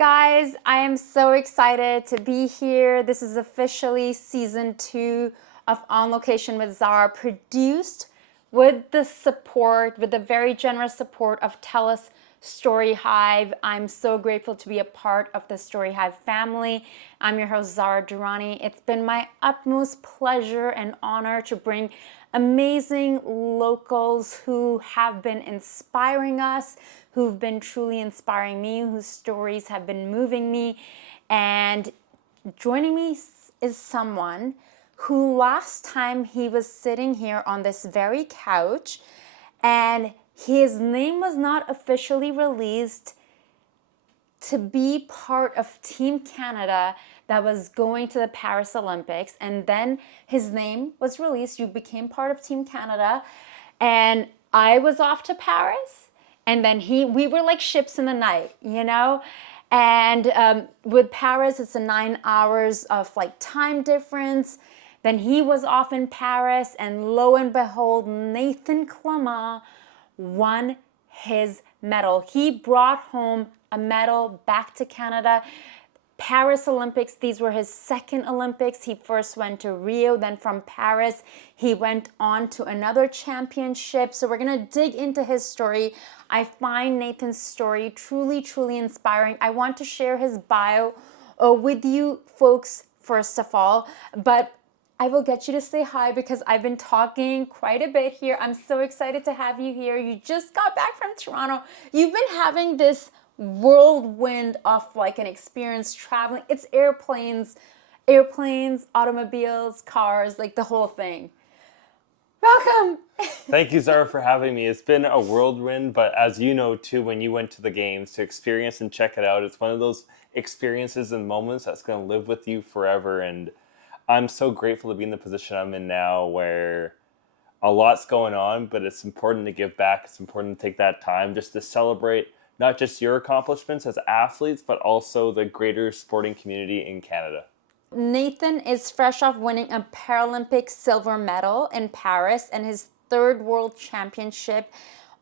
Guys, I am so excited to be here. This is officially season 2 of On Location with Zara, produced with the very generous support of TELUS Story Hive. I'm so grateful to be a part of the Story Hive family. I'm your host, Zara Durrani. It's been my utmost pleasure and honor to bring amazing locals who have been inspiring us, who've been truly inspiring me, whose stories have been moving me. And joining me is someone who last time he was sitting here on this very couch and his name was not officially released to be part of Team Canada that was going to the Paris Olympics. And then his name was released. You became part of Team Canada. And I was off to Paris. And then we were like ships in the night, you know? And with Paris, it's a 9 hours of like time difference. Then he was off in Paris, and lo and behold, Nathan Clement won his medal. He brought home a medal back to Canada. Paris Olympics, these were his second Olympics. He first went to Rio, then from Paris, he went on to another championship. So we're gonna dig into his story. I find Nathan's story truly, truly inspiring. I want to share his bio with you folks, first of all, but I will get you to say hi because I've been talking quite a bit here. I'm so excited to have you here. You just got back from Toronto. You've been having this whirlwind of like an experience traveling. It's airplanes, automobiles, cars, like the whole thing. Welcome. Thank you, Zara, for having me. It's been a whirlwind, but as you know too, when you went to the games to experience and check it out, it's one of those experiences and moments that's going to live with you forever. And I'm so grateful to be in the position I'm in now where a lot's going on, but it's important to give back. It's important to take that time just to celebrate not just your accomplishments as athletes, but also the greater sporting community in Canada. Nathan is fresh off winning a Paralympic silver medal in Paris and his third world championship,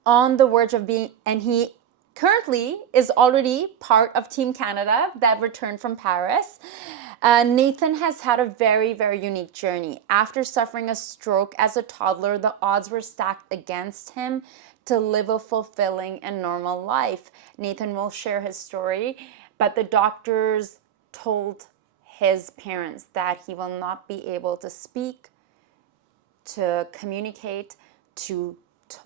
on the verge of being, and he currently is already part of Team Canada that returned from Paris. Nathan has had a very, very unique journey. After suffering a stroke as a toddler, the odds were stacked against him to live a fulfilling and normal life. Nathan will share his story, but the doctors told his parents that he will not be able to speak, to communicate, to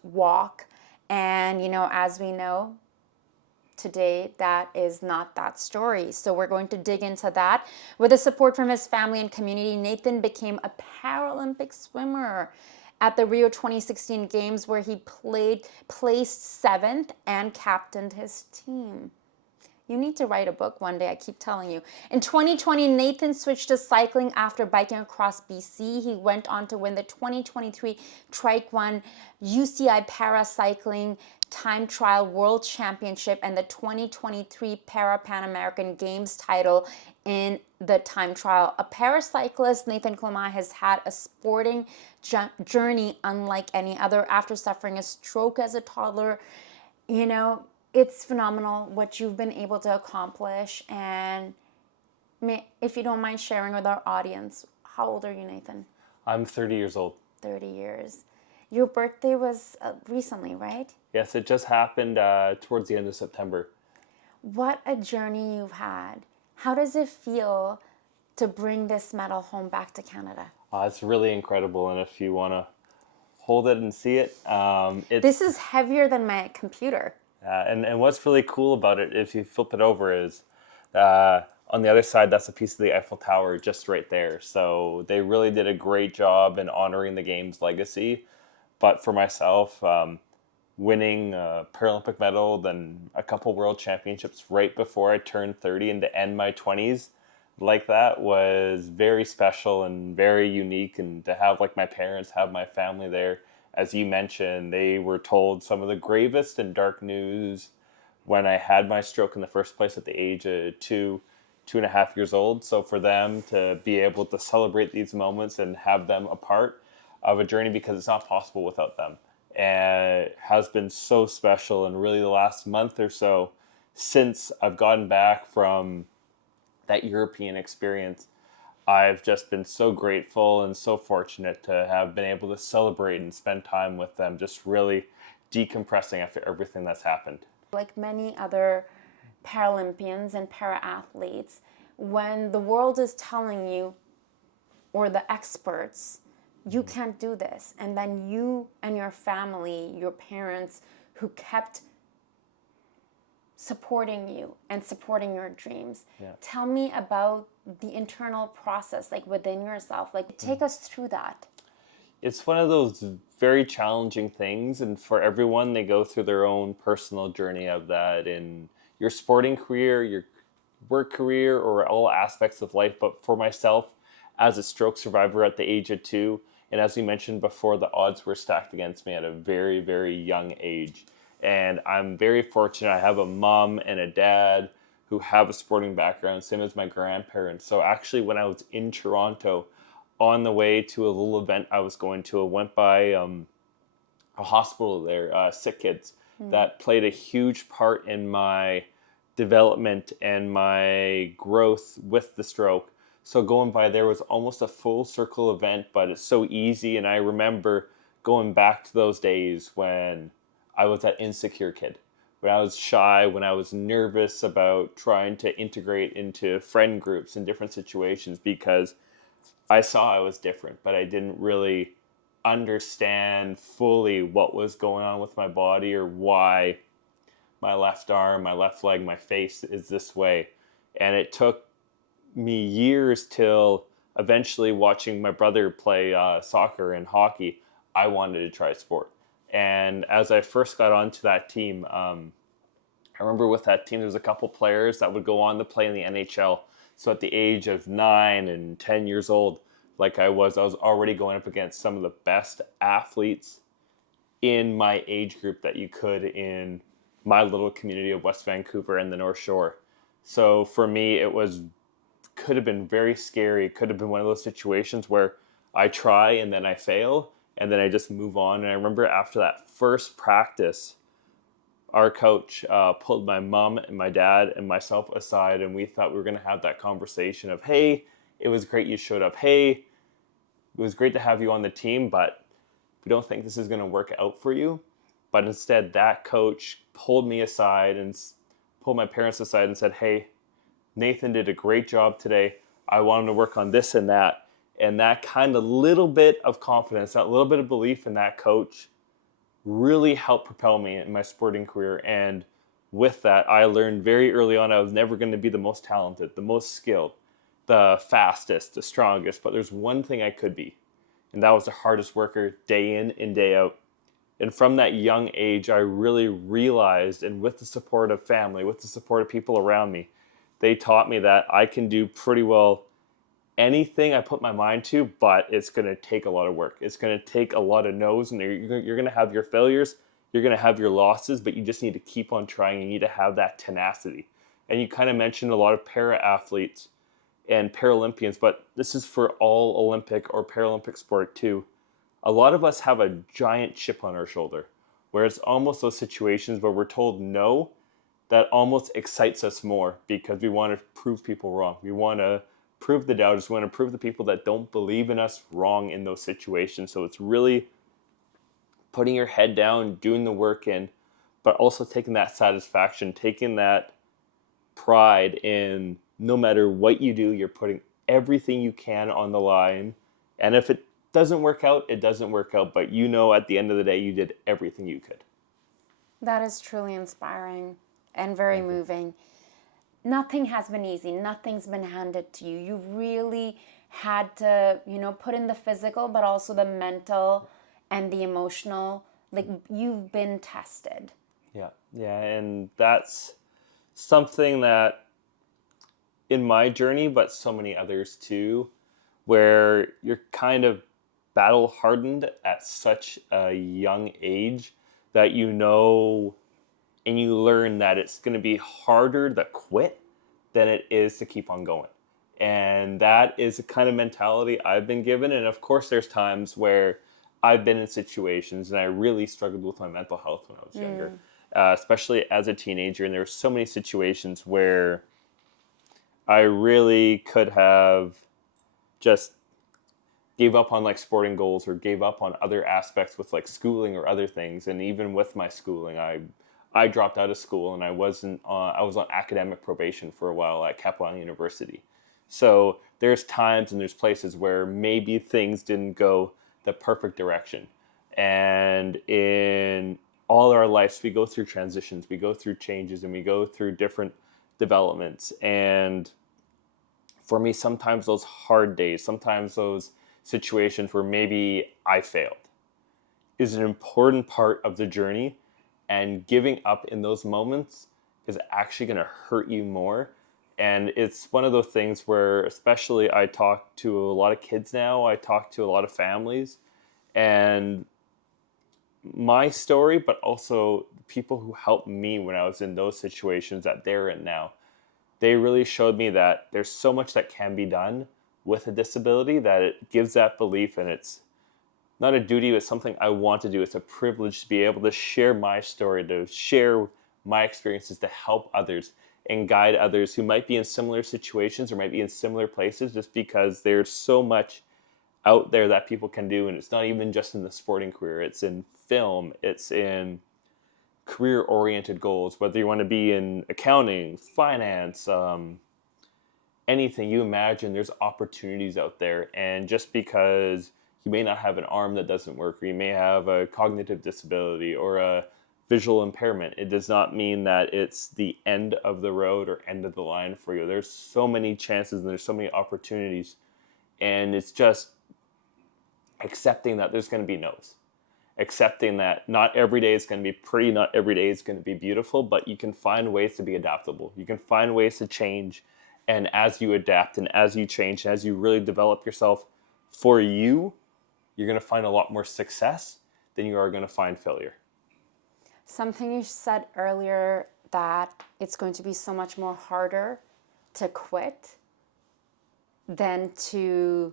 walk. And, you know, as we know, today, that is not that story. So we're going to dig into that. With the support from his family and community, Nathan became a Paralympic swimmer at the Rio 2016 Games, where he placed 7th and captained his team. You need to write a book one day, I keep telling you. In 2020, Nathan switched to cycling after biking across BC. He went on to win the 2023 Trike 1 UCI Paracycling Time Trial World Championship and the 2023 Pan American Games title in the time trial. A paracyclist, Nathan Clement has had a sporting journey unlike any other. After suffering a stroke as a toddler, you know, it's phenomenal what you've been able to accomplish. And if you don't mind sharing with our audience, how old are you, Nathan? I'm 30 years old. 30 years. Your birthday was recently, right? Yes, it just happened towards the end of September. What a journey you've had. How does it feel to bring this medal home back to Canada? It's really incredible, and if you want to hold it and see it, This is heavier than my computer. And what's really cool about it, if you flip it over, is on the other side, that's a piece of the Eiffel Tower just right there. So they really did a great job in honoring the game's legacy. But for myself, winning a Paralympic medal, then a couple world championships right before I turned 30 and to end my 20s like that was very special and very unique. And to have like my parents, have my family there, as you mentioned, they were told some of the gravest and dark news when I had my stroke in the first place at the age of 2.5 years old. So for them to be able to celebrate these moments and have them a part of a journey, because it's not possible without them, and it has been so special. And really the last month or so since I've gotten back from that European experience, I've just been so grateful and so fortunate to have been able to celebrate and spend time with them, just really decompressing after everything that's happened. Like many other Paralympians and para-athletes, when the world is telling you, or the experts, you can't do this, and then you and your family, your parents who kept supporting you and supporting your dreams. Tell me about the internal process, like within yourself. Like, take us through that. It's one of those very challenging things, and for everyone, they go through their own personal journey of that in your sporting career, your work career, or all aspects of life. But for myself, as a stroke survivor at the age of 2, and as we mentioned before, the odds were stacked against me at a very, very young age. And I'm very fortunate. I have a mom and a dad who have a sporting background, same as my grandparents. So actually, when I was in Toronto, on the way to a little event I was going to, I went by a hospital there, sick kids, that played a huge part in my development and my growth with the stroke. So going by there was almost a full circle event, but it's so easy. And I remember going back to those days when I was that insecure kid, when I was shy, when I was nervous about trying to integrate into friend groups in different situations, because I saw I was different, but I didn't really understand fully what was going on with my body or why my left arm, my left leg, my face is this way. And it took me years till eventually, watching my brother play soccer and hockey, I wanted to try sport. And as I first got onto that team, I remember with that team, there was a couple players that would go on to play in the NHL. So at the age of 9 and 10 years old, like I was already going up against some of the best athletes in my age group that you could in my little community of West Vancouver and the North Shore. So for me, could have been very scary. It could have been one of those situations where I try and then I fail, and then I just move on. And I remember after that first practice, our coach pulled my mom and my dad and myself aside, and we thought we were going to have that conversation of, hey, it was great you showed up. Hey, it was great to have you on the team, but we don't think this is going to work out for you. But instead, that coach pulled me aside and pulled my parents aside and said, hey, Nathan did a great job today. I want him to work on this and that. And that kind of little bit of confidence, that little bit of belief in that coach really helped propel me in my sporting career. And with that, I learned very early on I was never going to be the most talented, the most skilled, the fastest, the strongest. But there's one thing I could be, and that was the hardest worker day in and day out. And from that young age, I really realized, and with the support of family, with the support of people around me, they taught me that I can do pretty well anything I put my mind to, but it's going to take a lot of work. It's going to take a lot of no's, and you're going to have your failures, you're going to have your losses, but you just need to keep on trying. You need to have that tenacity. And you kind of mentioned a lot of para-athletes and Paralympians, but this is for all Olympic or Paralympic sport too. A lot of us have a giant chip on our shoulder, where it's almost those situations where we're told no, that almost excites us more because we want to prove people wrong. We want to prove the doubters. We want to prove the people that don't believe in us wrong in those situations. So it's really putting your head down, doing the work in, but also taking that satisfaction, taking that pride in no matter what you do, you're putting everything you can on the line. And if it doesn't work out, it doesn't work out. But you know at the end of the day, you did everything you could. That is truly inspiring and very moving. Nothing has been easy. Nothing's been handed to you. You've really had to, put in the physical, but also the mental and the emotional. Like, you've been tested. Yeah. And that's something that in my journey, but so many others too, where you're kind of battle hardened at such a young age that and you learn that it's going to be harder to quit than it is to keep on going. And that is the kind of mentality I've been given. And of course, there's times where I've been in situations and I really struggled with my mental health when I was younger. especially as a teenager. And there were so many situations where I really could have just gave up on like sporting goals or gave up on other aspects with like schooling or other things. And even with my schooling, I dropped out of school and I was on academic probation for a while at Capilano University. So there's times and there's places where maybe things didn't go the perfect direction. And in all our lives, we go through transitions, we go through changes, and we go through different developments. And for me, sometimes those hard days, sometimes those situations where maybe I failed is an important part of the journey. And giving up in those moments is actually going to hurt you more. And it's one of those things where, especially I talk to a lot of kids now, I talk to a lot of families, and my story, but also people who helped me when I was in those situations that they're in now, they really showed me that there's so much that can be done with a disability, that it gives that belief, and it's not a duty, it's something I want to do. It's a privilege to be able to share my story, to share my experiences, to help others and guide others who might be in similar situations or might be in similar places, just because there's so much out there that people can do. And it's not even just in the sporting career, it's in film, it's in career-oriented goals, whether you want to be in accounting, finance, anything you imagine, there's opportunities out there. And just because you may not have an arm that doesn't work, or you may have a cognitive disability or a visual impairment, it does not mean that it's the end of the road or end of the line for you. There's so many chances and there's so many opportunities, and it's just accepting that there's going to be no's, accepting that not every day is going to be pretty, not every day is going to be beautiful, but you can find ways to be adaptable. You can find ways to change, and as you adapt and as you change, and as you really develop yourself for you, you're going to find a lot more success than you are going to find failure. Something you said earlier, that it's going to be so much more harder to quit than to,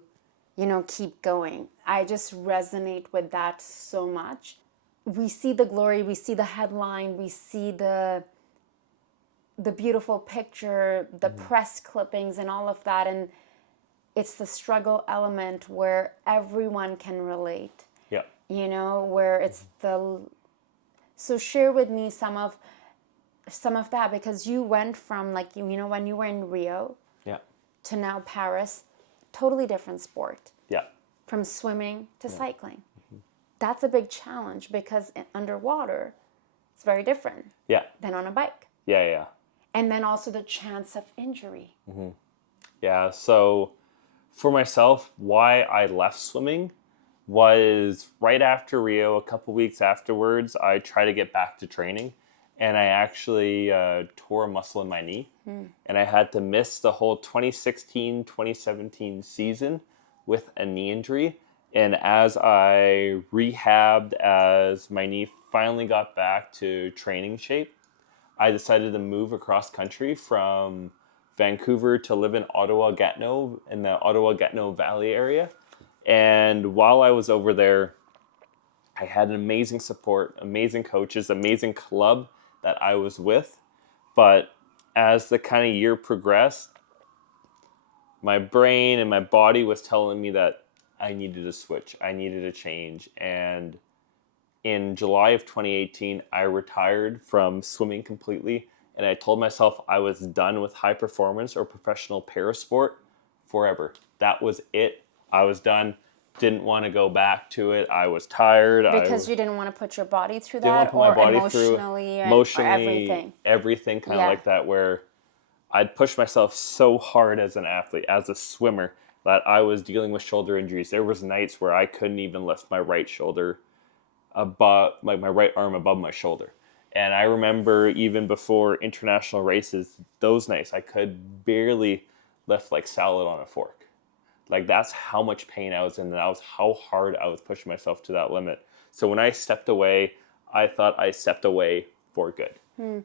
keep going. I just resonate with that so much. We see the glory, we see the headline, we see the beautiful picture, the press clippings and all of that. And it's the struggle element where everyone can relate. Yeah. Where it's so share with me some of that, because you went from when you were in Rio to now Paris, totally different sport. Yeah. From swimming to cycling. That's a big challenge, because underwater it's very different than on a bike. Yeah. And then also the chance of injury. Yeah, so for myself, why I left swimming was right after Rio, a couple weeks afterwards, I tried to get back to training, and I actually tore a muscle in my knee, and I had to miss the whole 2016-2017 season with a knee injury. And as I rehabbed, as my knee finally got back to training shape, I decided to move across country from Vancouver to live in Ottawa-Gatineau, in the Ottawa-Gatineau Valley area. And while I was over there, I had an amazing support, amazing coaches, amazing club that I was with. But as the kind of year progressed, my brain and my body was telling me that I needed to switch. I needed to change. And in July of 2018, I retired from swimming completely. And I told myself I was done with high performance or professional parasport forever. That was it. I was done. Didn't want to go back to it. I was tired. Because you didn't want to put your body through that, or emotionally, or everything. Everything kind of like that, where I'd push myself so hard as an athlete, as a swimmer, that I was dealing with shoulder injuries. There was nights where I couldn't even lift my right shoulder above, like my right arm above my shoulder. And I remember even before international races, those nights I could barely lift like salad on a fork. Like, that's how much pain I was in, and that was how hard I was pushing myself to that limit. So when I stepped away, I thought I stepped away for good.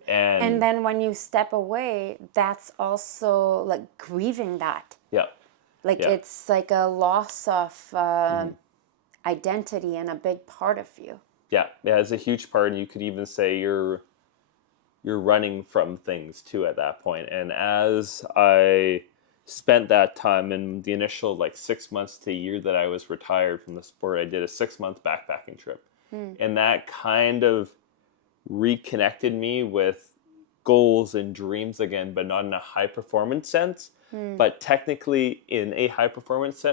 And then when you step away, that's also like grieving that. Yeah. It's like a loss of identity and a big part of you. Yeah, it's a huge part. And you could even say you're you're running from things too at that point. And as I spent that time in the initial like 6 months to a year that I was retired from the sport, I did a 6-month backpacking trip. And that kind of reconnected me with goals and dreams again, but not in a high performance sense, but technically in a high performance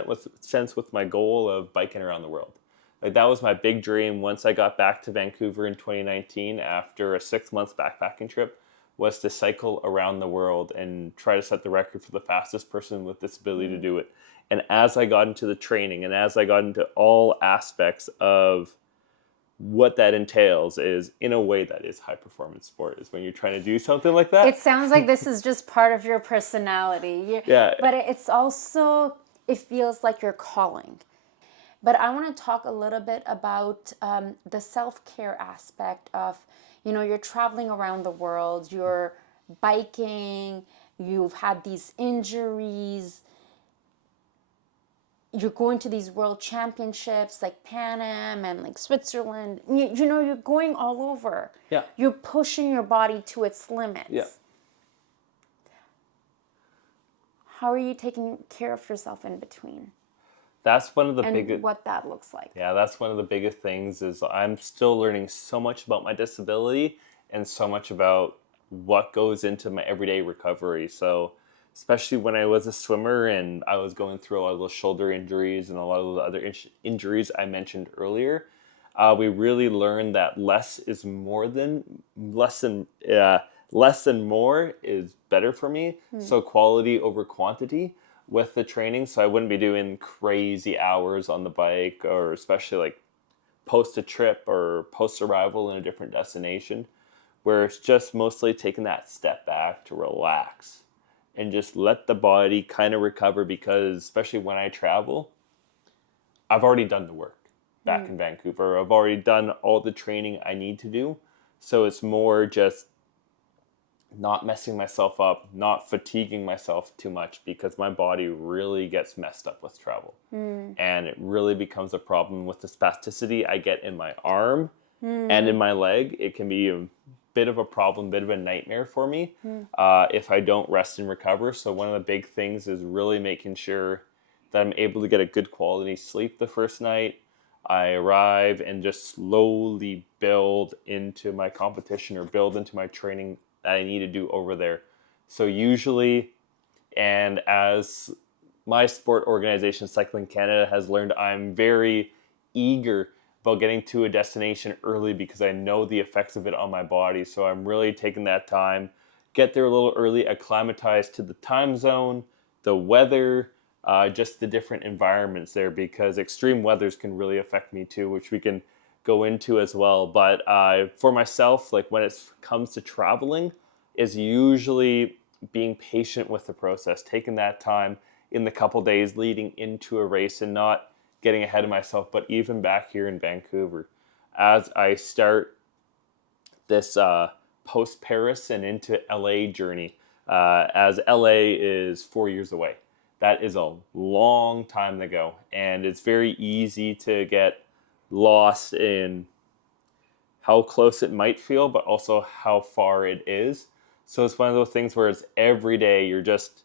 sense with my goal of biking around the world. Like that was my big dream once I got back to Vancouver in 2019 after a 6-month backpacking trip, was to cycle around the world and try to set the record for the fastest person with disability to do it. And as I got into the training and as I got into all aspects of what that entails, is in a way that is high performance sport, is when you're trying to do something like that. It sounds like this is just part of your personality. Yeah. But it's also, it feels like your calling. But I want to talk a little bit about the self-care aspect of, you know, you're traveling around the world, you're biking, you've had these injuries, you're going to these world championships like Pan Am and like Switzerland. You know, you're going all over. Yeah. You're pushing your body to its limits. Yeah. How are you taking care of yourself in between? That's one of the And biggest... what that looks like. Yeah, that's one of the biggest things, is I'm still learning so much about my disability and so much about what goes into my everyday recovery. So especially when I was a swimmer and I was going through a lot of those shoulder injuries and a lot of the other injuries I mentioned earlier, we really learned that less and more is better for me. So quality over quantity with the training. So I wouldn't be doing crazy hours on the bike, or especially like post a trip or post arrival in a different destination, where it's just mostly taking that step back to relax and just let the body kind of recover, because especially when I travel, I've already done the work back in Vancouver. I've already done all the training I need to do. So it's more just not messing myself up, not fatiguing myself too much, because my body really gets messed up with travel. And it really becomes a problem with the spasticity I get in my arm and in my leg. It can be a bit of a problem, bit of a nightmare for me if I don't rest and recover. So one of the big things is really making sure that I'm able to get a good quality sleep the first night. I arrive and just slowly build into my competition or build into my training that I need to do over there. So usually, and as my sport organization, Cycling Canada, has learned, I'm very eager about getting to a destination early because I know the effects of it on my body. So I'm really taking that time, get there a little early, acclimatize to the time zone, the weather, just the different environments there, because extreme weathers can really affect me too, which we can go into as well. But for myself, like when it comes to traveling, is usually being patient with the process, taking that time in the couple days leading into a race and not getting ahead of myself. But even back here in Vancouver, as I start this post-Paris and into LA journey, as LA is 4 years away. That is a long time to go. And it's very easy to get lost in how close it might feel, but also how far it is. So it's one of those things where it's every day you're just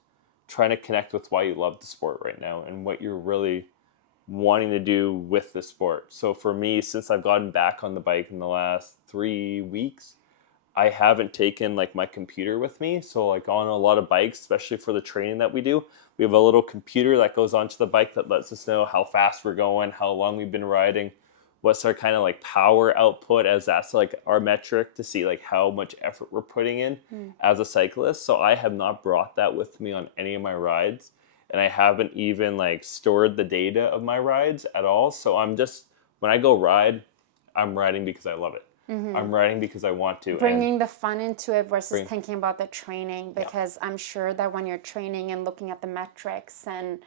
trying to connect with why you love the sport right now and what you're really wanting to do with the sport. So for me, since I've gotten back on the bike in the last 3 weeks, I haven't taken like my computer with me. So like on a lot of bikes, especially for the training that we do, we have a little computer that goes onto the bike that lets us know how fast we're going, how long we've been riding, what's our kind of like power output, as that's like our metric to see like how much effort we're putting in as a cyclist. So I have not brought that with me on any of my rides, and I haven't even like stored the data of my rides at all. So I'm just, when I go ride, I'm riding because I love it. I'm riding because I want to. Bringing the fun into it versus thinking about the training, because I'm sure that when you're training and looking at the metrics and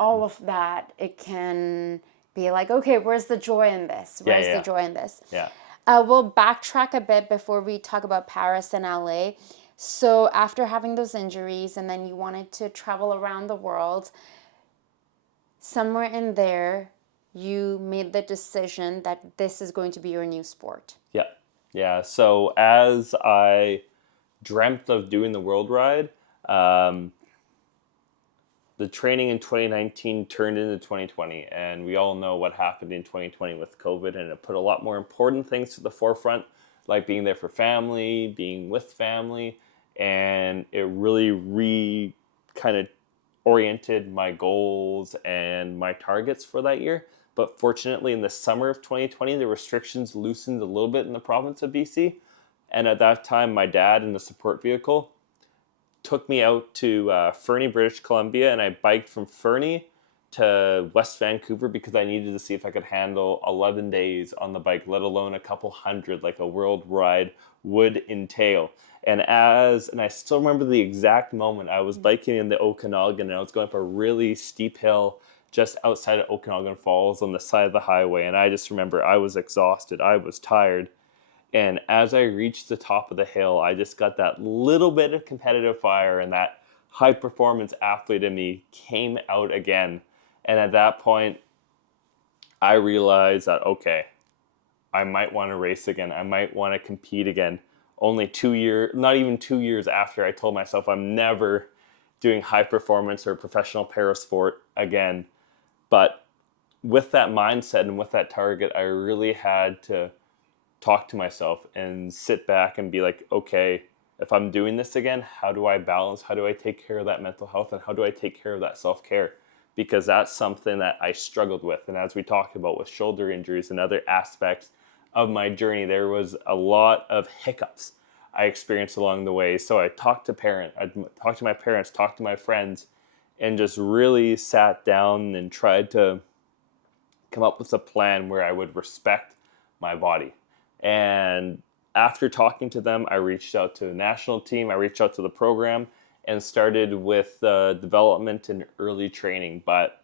all of that, it can be like, okay, where's the joy in this? Where's the joy in this? Yeah. We'll backtrack a bit before we talk about Paris and LA. So after having those injuries and then you wanted to travel around the world, somewhere in there, you made the decision that this is going to be your new sport. Yeah. Yeah. So as I dreamt of doing the world ride, um, the training in 2019 turned into 2020, and we all know what happened in 2020 with COVID, and it put a lot more important things to the forefront, like being there for family, being with family, and it really kind of oriented my goals and my targets for that year. But fortunately, in the summer of 2020, the restrictions loosened a little bit in the province of BC, and at that time, my dad in the support vehicle took me out to Fernie, British Columbia, and I biked from Fernie to West Vancouver because I needed to see if I could handle 11 days on the bike, let alone a couple hundred like a world ride would entail. And I still remember the exact moment I was biking in the Okanagan, and I was going up a really steep hill just outside of Okanagan Falls on the side of the highway. And I just remember I was exhausted, I was tired. And as I reached the top of the hill, I just got that little bit of competitive fire, and that high performance athlete in me came out again. And at that point, I realized that, okay, I might want to race again. I might want to compete again. Only 2 years, not even 2 years after, I told myself I'm never doing high performance or professional para sport again. But with that mindset and with that target, I really had to talk to myself and sit back and be like, okay, if I'm doing this again, how do I balance? How do I take care of that mental health? And how do I take care of that self-care? Because that's something that I struggled with. And as we talked about with shoulder injuries and other aspects of my journey, there was a lot of hiccups I experienced along the way. So I talked to my parents, talked to my friends, and just really sat down and tried to come up with a plan where I would respect my body. And after talking to them, I reached out to the national team, I reached out to the program, and started with development and early training. But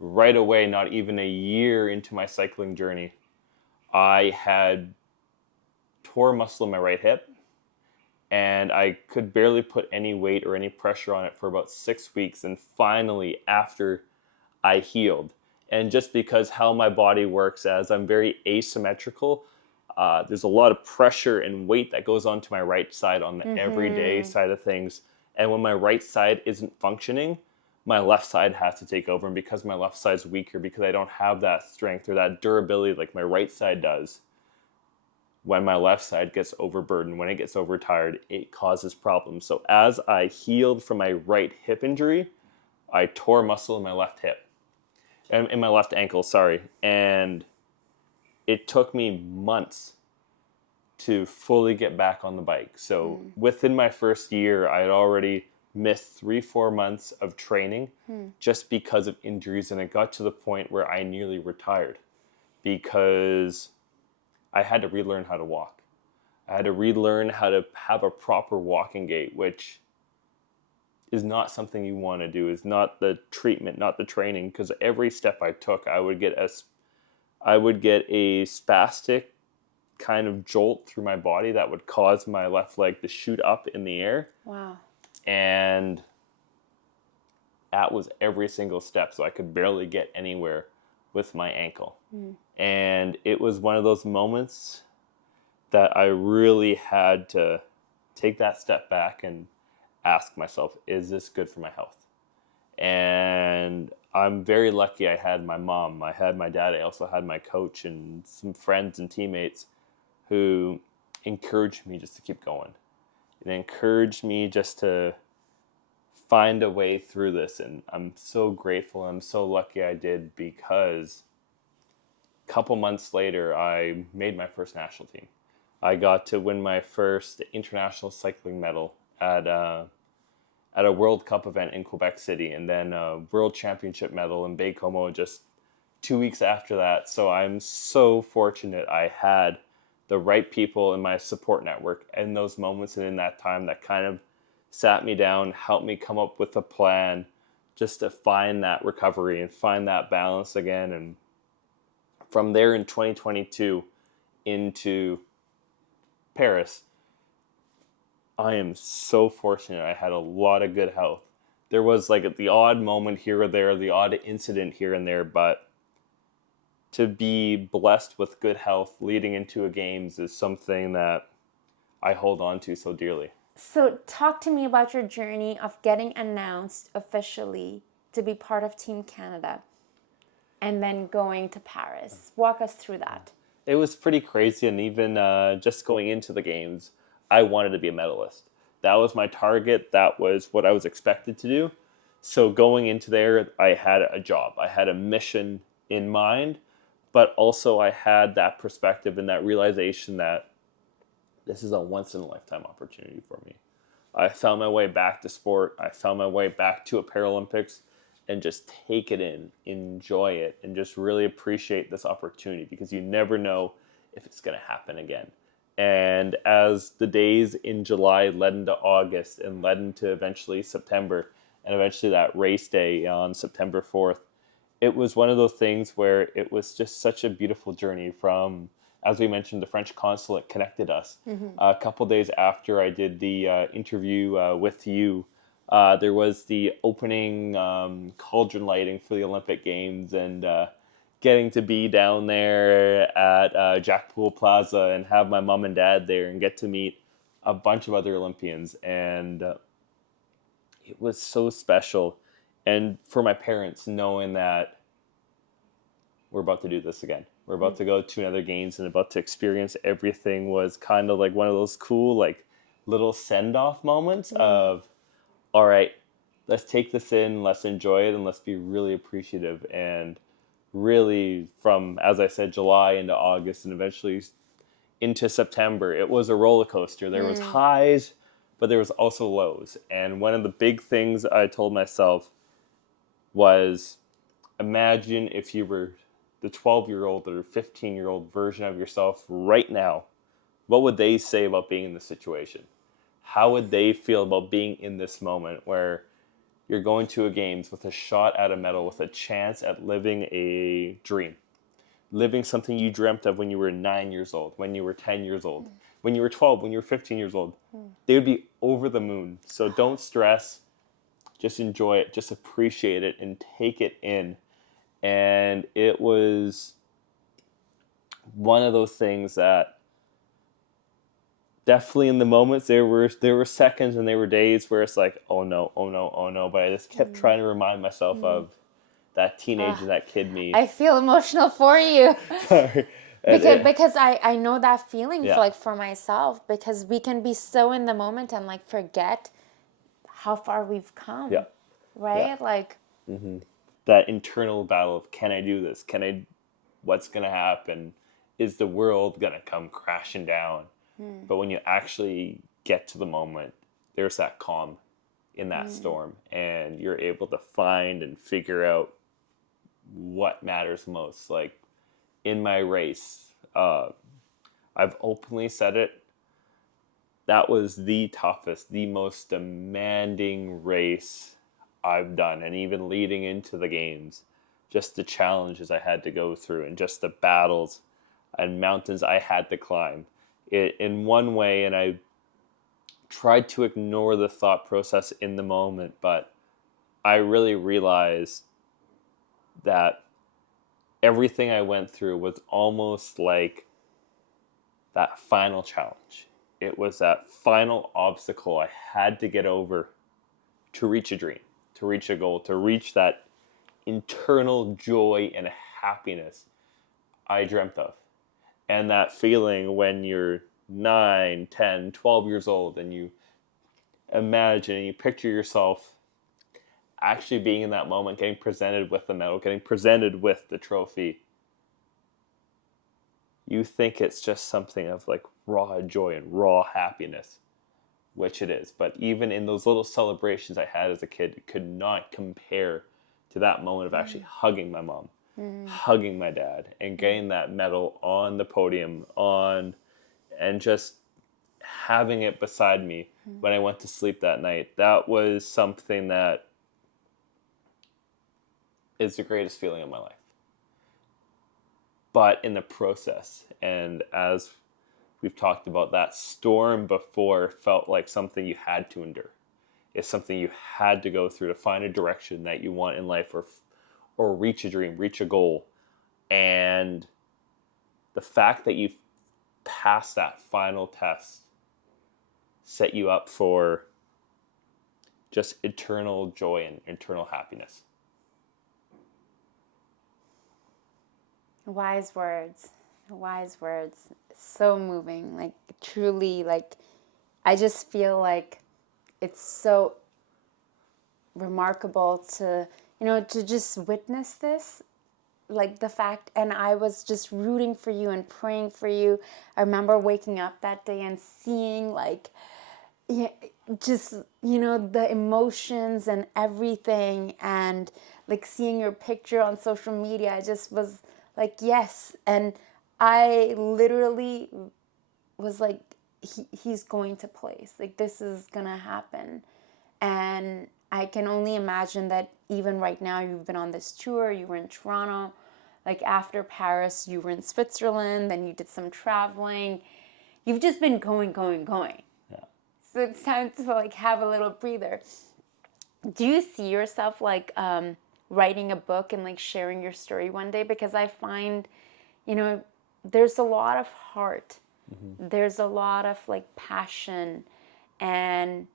right away, not even a year into my cycling journey, I had tore muscle in my right hip, and I could barely put any weight or any pressure on it for about 6 weeks. And finally, after I healed, and just because how my body works, as I'm very asymmetrical, there's a lot of pressure and weight that goes onto my right side on the everyday side of things. And when my right side isn't functioning, my left side has to take over. And because my left side's weaker, because I don't have that strength or that durability like my right side does, when my left side gets overburdened, when it gets overtired, it causes problems. So as I healed from my right hip injury, I tore muscle in my left hip, in my left ankle, sorry. And it took me months to fully get back on the bike. So within my first year, I had already missed 3-4 months of training just because of injuries. And it got to the point where I nearly retired because I had to relearn how to walk. I had to relearn how to have a proper walking gait, which is not something you want to do. Is not the treatment, not the training, because every step I took, I would get a spastic kind of jolt through my body that would cause my left leg to shoot up in the air. Wow. And that was every single step. So I could barely get anywhere with my ankle. And it was one of those moments that I really had to take that step back and ask myself, is this good for my health? And I'm very lucky I had my mom, I had my dad, I also had my coach and some friends and teammates who encouraged me just to keep going. It encouraged me just to find a way through this. And I'm so grateful, I'm so lucky I did, because a couple months later, I made my first national team. I got to win my first international cycling medal at a World Cup event in Quebec City, and then a World Championship medal in Baie-Comeau just 2 weeks after that. So I'm so fortunate I had the right people in my support network in those moments and in that time that kind of sat me down, helped me come up with a plan just to find that recovery and find that balance again. And from there in 2022 into Paris, I am so fortunate. I had a lot of good health. There was like the odd moment here or there, the odd incident here and there, but to be blessed with good health leading into a games is something that I hold on to so dearly. So talk to me about your journey of getting announced officially to be part of Team Canada and then going to Paris. Walk us through that. It was pretty crazy, and even just going into the games, I wanted to be a medalist. That was my target. That was what I was expected to do. So going into there, I had a job. I had a mission in mind, but also I had that perspective and that realization that this is a once-in-a-lifetime opportunity for me. I found my way back to sport. I found my way back to a Paralympics, and just take it in, enjoy it, and just really appreciate this opportunity, because you never know if it's going to happen again. And as the days in July led into August and led into eventually September, and eventually that race day on September 4th, it was one of those things where it was just such a beautiful journey from, as we mentioned, the French consulate connected us. A couple days after I did the interview with you, there was the opening cauldron lighting for the Olympic Games, and getting to be down there at Jack Pool Plaza and have my mom and dad there and get to meet a bunch of other Olympians. And it was so special. And for my parents, knowing that we're about to do this again. We're about to go to another games and about to experience everything was kind of like one of those cool, like, little send-off moments of, all right, let's take this in, let's enjoy it, and let's be really appreciative. And really, from, as I said, July into August and eventually into September, it was a roller coaster. There was highs, but there was also lows. And one of the big things I told myself was, imagine if you were the 12-year-old or 15-year-old version of yourself right now. What would they say about being in this situation? How would they feel about being in this moment where you're going to a games with a shot at a medal, with a chance at living a dream, living something you dreamt of when you were 9 years old, when you were 10 years old, when you were 12, when you were 15 years old? They would be over the moon. So don't stress. Just enjoy it. Just appreciate it and take it in. And it was one of those things that definitely in the moments there were seconds and there were days where it's like, oh no, oh no, oh no. But I just kept trying to remind myself of that teenager, that kid me. I feel emotional for you. Sorry. Because I know that feeling Yeah. for myself, because we can be so in the moment and like forget how far we've come. Yeah. Right? Yeah. Like, That internal battle of, can I do this? What's going to happen? Is the world going to come crashing down? But when you actually get to the moment, there's that calm in that storm, and you're able to find and figure out what matters most. Like in my race, I've openly said it, that was the toughest, the most demanding race I've done. And even leading into the games, just the challenges I had to go through and just the battles and mountains I had to climb. In one way, and I tried to ignore the thought process in the moment, but I really realized that everything I went through was almost like that final challenge. It was that final obstacle I had to get over to reach a dream, to reach a goal, to reach that internal joy and happiness I dreamt of. And that feeling when you're 9, 10, 12 years old and you imagine and you picture yourself actually being in that moment, getting presented with the medal, getting presented with the trophy. You think it's just something of like raw joy and raw happiness, which it is. But even in those little celebrations I had as a kid, it could not compare to that moment of actually hugging my mom, hugging my dad, and getting that medal on the podium, and just having it beside me when I went to sleep that night. That was something that is the greatest feeling of my life. But in the process, and as we've talked about, that storm before felt like something you had to endure. It's something you had to go through to find a direction that you want in life, or reach a dream, reach a goal. And the fact that you passed that final test set you up for just eternal joy and eternal happiness. Wise words. Wise words. So moving. Like, truly, like, I just feel like it's so remarkable to, to just witness this. Like, the fact, and I was just rooting for you and praying for you. I remember waking up that day and seeing, like, just, the emotions and everything, and like seeing your picture on social media. I just was like, yes. And I literally was like, he's going to place. Like, this is going to happen. And I can only imagine that even right now, you've been on this tour, you were in Toronto, like after Paris, you were in Switzerland, then you did some traveling. You've just been going. Yeah. So it's time to like have a little breather. Do you see yourself like writing a book and like sharing your story one day? Because I find, there's a lot of heart. Mm-hmm. There's a lot of like passion, and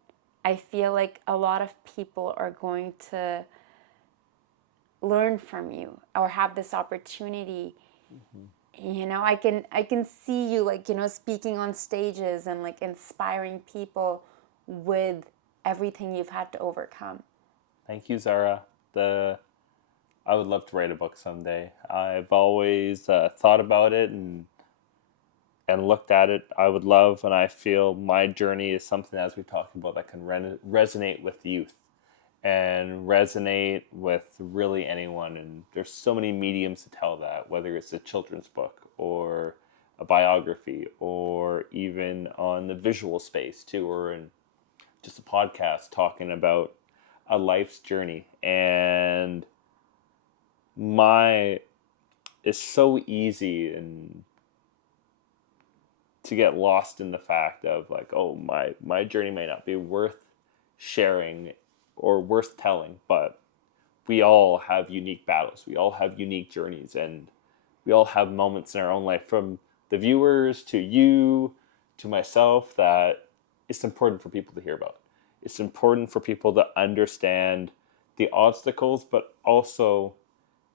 I feel like a lot of people are going to learn from you or have this opportunity. Mm-hmm. I can see you like, speaking on stages and like inspiring people with everything you've had to overcome. Thank you, Zara. I would love to write a book someday. I've always thought about it and looked at it. I would love, and I feel my journey is something, as we talked about, that can resonate with youth and resonate with really anyone. And there's so many mediums to tell that, whether it's a children's book or a biography or even on the visual space too, or in just a podcast talking about a life's journey. And it's so easy and to get lost in the fact of like, oh, my journey may not be worth sharing or worth telling, but we all have unique battles. We all have unique journeys, and we all have moments in our own life, from the viewers to you to myself, that it's important for people to hear about. It's important for people to understand the obstacles, but also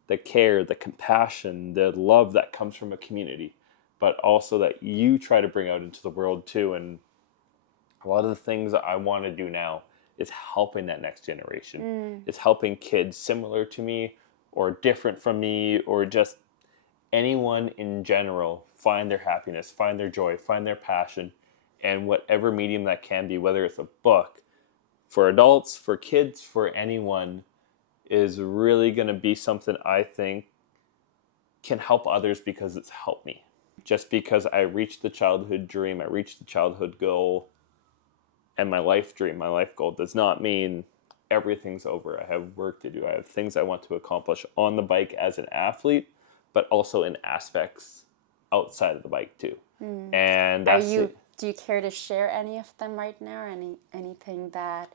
the care, the compassion, the love that comes from a community, but also that you try to bring out into the world too. And a lot of the things that I want to do now is helping that next generation. It's helping kids similar to me or different from me, or just anyone in general find their happiness, find their joy, find their passion, and whatever medium that can be, whether it's a book for adults, for kids, for anyone, is really going to be something I think can help others because it's helped me. Just because I reached the childhood dream, I reached the childhood goal, and my life dream, my life goal, does not mean everything's over. I have work to do. I have things I want to accomplish on the bike as an athlete, but also in aspects outside of the bike too. And that's do you care to share any of them right now, or anything that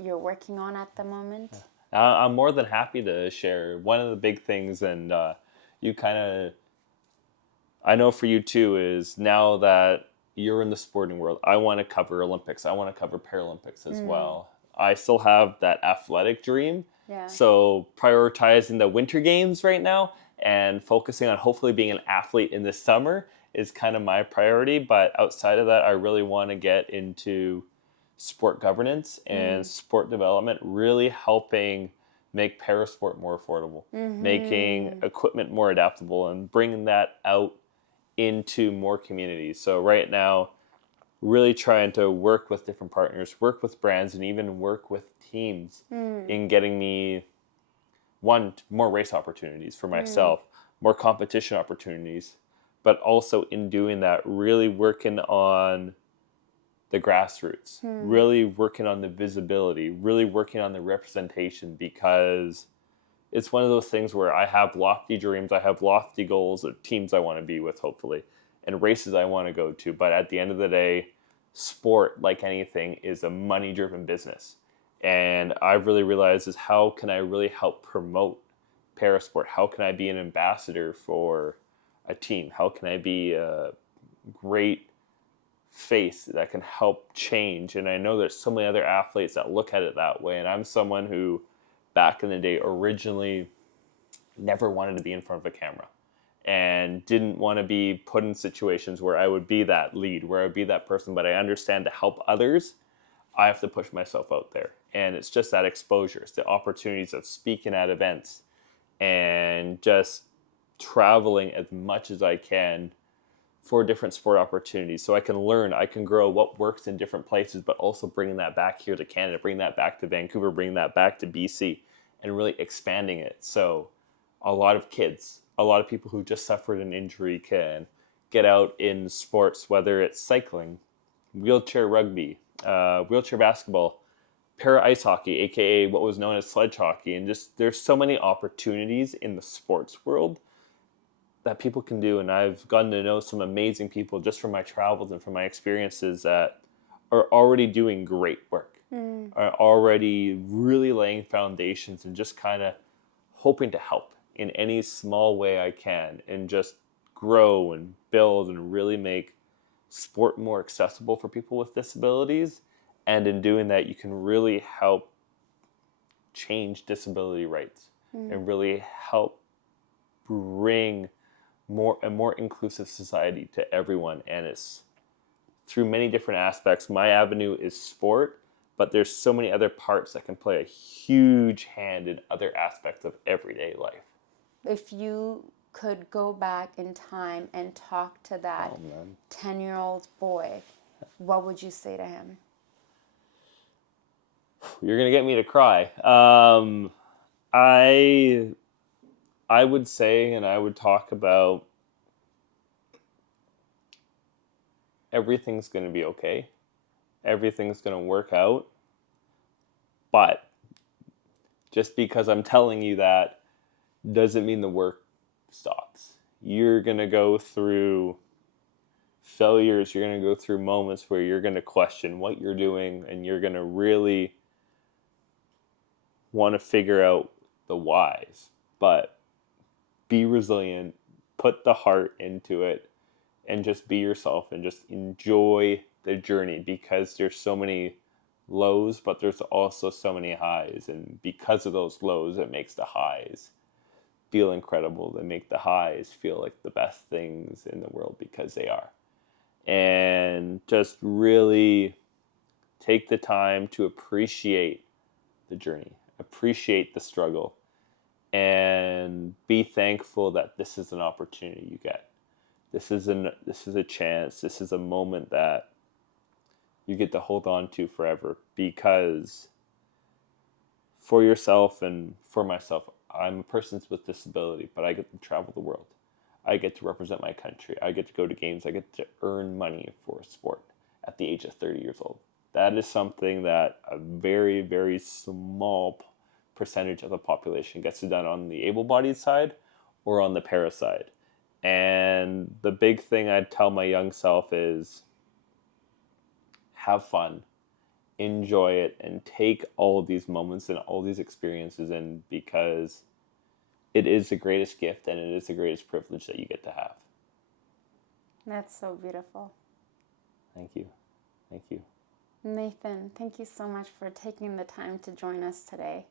you're working on at the moment? I'm more than happy to share. One of the big things, and I know for you too, is now that you're in the sporting world, I want to cover Olympics. I want to cover Paralympics as well. I still have that athletic dream. Yeah. So prioritizing the Winter Games right now and focusing on hopefully being an athlete in the summer is kind of my priority. But outside of that, I really want to get into sport governance and sport development, really helping make parasport more affordable, making equipment more adaptable, and bringing that out into more communities. So right now, really trying to work with different partners, work with brands, and even work with teams in getting me, one, more race opportunities for myself, more competition opportunities, but also in doing that, really working on the grassroots, really working on the visibility, really working on the representation, because it's one of those things where I have lofty dreams, I have lofty goals of teams I want to be with, hopefully, and races I want to go to. But at the end of the day, sport, like anything, is a money-driven business. And I've really realized is how can I really help promote parasport? How can I be an ambassador for a team? How can I be a great face that can help change? And I know there's so many other athletes that look at it that way. And I'm someone who, back in the day, originally never wanted to be in front of a camera and didn't want to be put in situations where I would be that lead, where I would be that person. But I understand to help others, I have to push myself out there. And it's just that exposure. It's the opportunities of speaking at events and just traveling as much as I can for different sport opportunities, so I can learn, I can grow what works in different places, but also bringing that back here to Canada, bringing that back to Vancouver, bringing that back to BC, and really expanding it. So a lot of kids, a lot of people who just suffered an injury can get out in sports, whether it's cycling, wheelchair rugby, wheelchair basketball, para ice hockey, aka what was known as sledge hockey, and just there's so many opportunities in the sports world that people can do. And I've gotten to know some amazing people just from my travels and from my experiences that are already doing great work, are already really laying foundations and just kind of hoping to help in any small way I can and just grow and build and really make sport more accessible for people with disabilities. And in doing that, you can really help change disability rights and really help bring a more inclusive society to everyone. And it's through many different aspects. My avenue is sport, but there's so many other parts that can play a huge hand in other aspects of everyday life. If you could go back in time and talk to that 10-year-old boy, what would you say to him? You're going to get me to cry. I would say, and I would talk about, everything's going to be okay. Everything's going to work out. But just because I'm telling you that doesn't mean the work stops. You're going to go through failures. You're going to go through moments where you're going to question what you're doing, and you're going to really want to figure out the whys. But be resilient, put the heart into it, and just be yourself and just enjoy the journey, because there's so many lows, but there's also so many highs. And because of those lows, it makes the highs feel incredible. They make the highs feel like the best things in the world, because they are. And just really take the time to appreciate the journey, appreciate the struggle, and be thankful that this is an opportunity you get. This is a chance. This is a moment that you get to hold on to forever, because for yourself and for myself, I'm a person with disability, but I get to travel the world. I get to represent my country. I get to go to games. I get to earn money for sport at the age of 30 years old. That is something that a very, very small percentage of the population gets it done on the able-bodied side or on the para side. And the big thing I'd tell my young self is have fun, enjoy it, and take all of these moments and all these experiences in, because it is the greatest gift and it is the greatest privilege that you get to have. That's so beautiful. Thank you. Thank you. Nathan, thank you so much for taking the time to join us today.